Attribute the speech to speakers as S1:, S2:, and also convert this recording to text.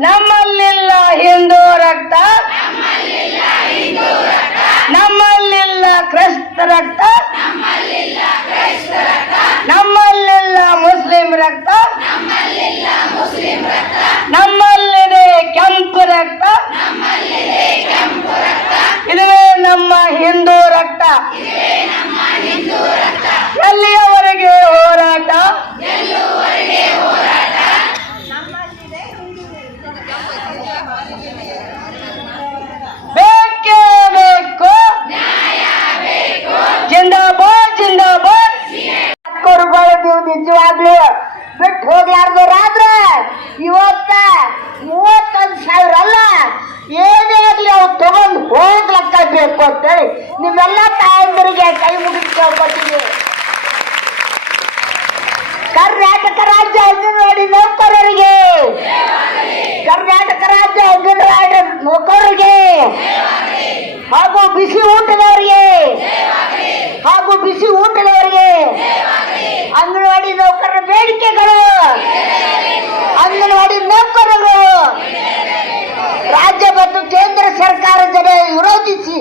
S1: ನಮ್ಮಲ್ಲಿಲ್ಲ ಹಿಂದೂ ರಕ್ತ. ನಮ್ಮಲ್ಲಿಲ್ಲ ಕ್ರಿಸ್ತ ರಕ್ತ. ನಮ್ಮಲ್ಲಿಲ್ಲ ಮುಸ್ಲಿಂ ರಕ್ತ. ನಮ್ಮಲ್ಲಿದೆ ಕೆಂಪು ರಕ್ತ. ಇದುವೇ ನಮ್ಮ ಹಿಂದೂ ರಕ್ತ.
S2: ನಿಜವಾಗ್ಲೂ ಬಿಟ್ಟು ಹೋಗ್ಲಾರ್ದವ್ರಾದ್ರ ಇವತ್ತ ಮೂವತ್ತೊಂದು ಸಾವಿರ ಅಲ್ಲ, ಏನೇ ಆಗಲಿ ಅವ್ರು ತಗೊಂಡು ಹೋಗ್ಲಕ್ಕ ಬೇಕು ಅಂತೇಳಿ ನಿಮ್ಮೆಲ್ಲ ತಾಯಂದರಿಗೆ ಕೈ ಮುಗಿದು ಕೇಳ್ಕೊತೀವಿ ಕರ್ನಾಟಕ ರಾಜ್ಯ ಅಂಗನವಾಡಿ ನೌಕರರಿಗೆ. ಕರ್ನಾಟಕ ರಾಜ್ಯ ಅಂಗನವಾಡಿ ನೌಕರರಿಗೆ. ಹಾಗೂ ಬಿಸಿ ಊಟದವರಿಗೆ. ಹಾಗೂ ಬಿಸಿ ಊಟದವರಿಗೆ. ಅಂಗನವಾಡಿ ನೌಕರರ ಬೇಡಿಕೆಗಳು ಅಂಗನವಾಡಿ ನೌಕರರು. ರಾಜ್ಯ ಮತ್ತು ಕೇಂದ್ರ ಸರ್ಕಾರ ಜನ ವಿರೋಧಿಸಿ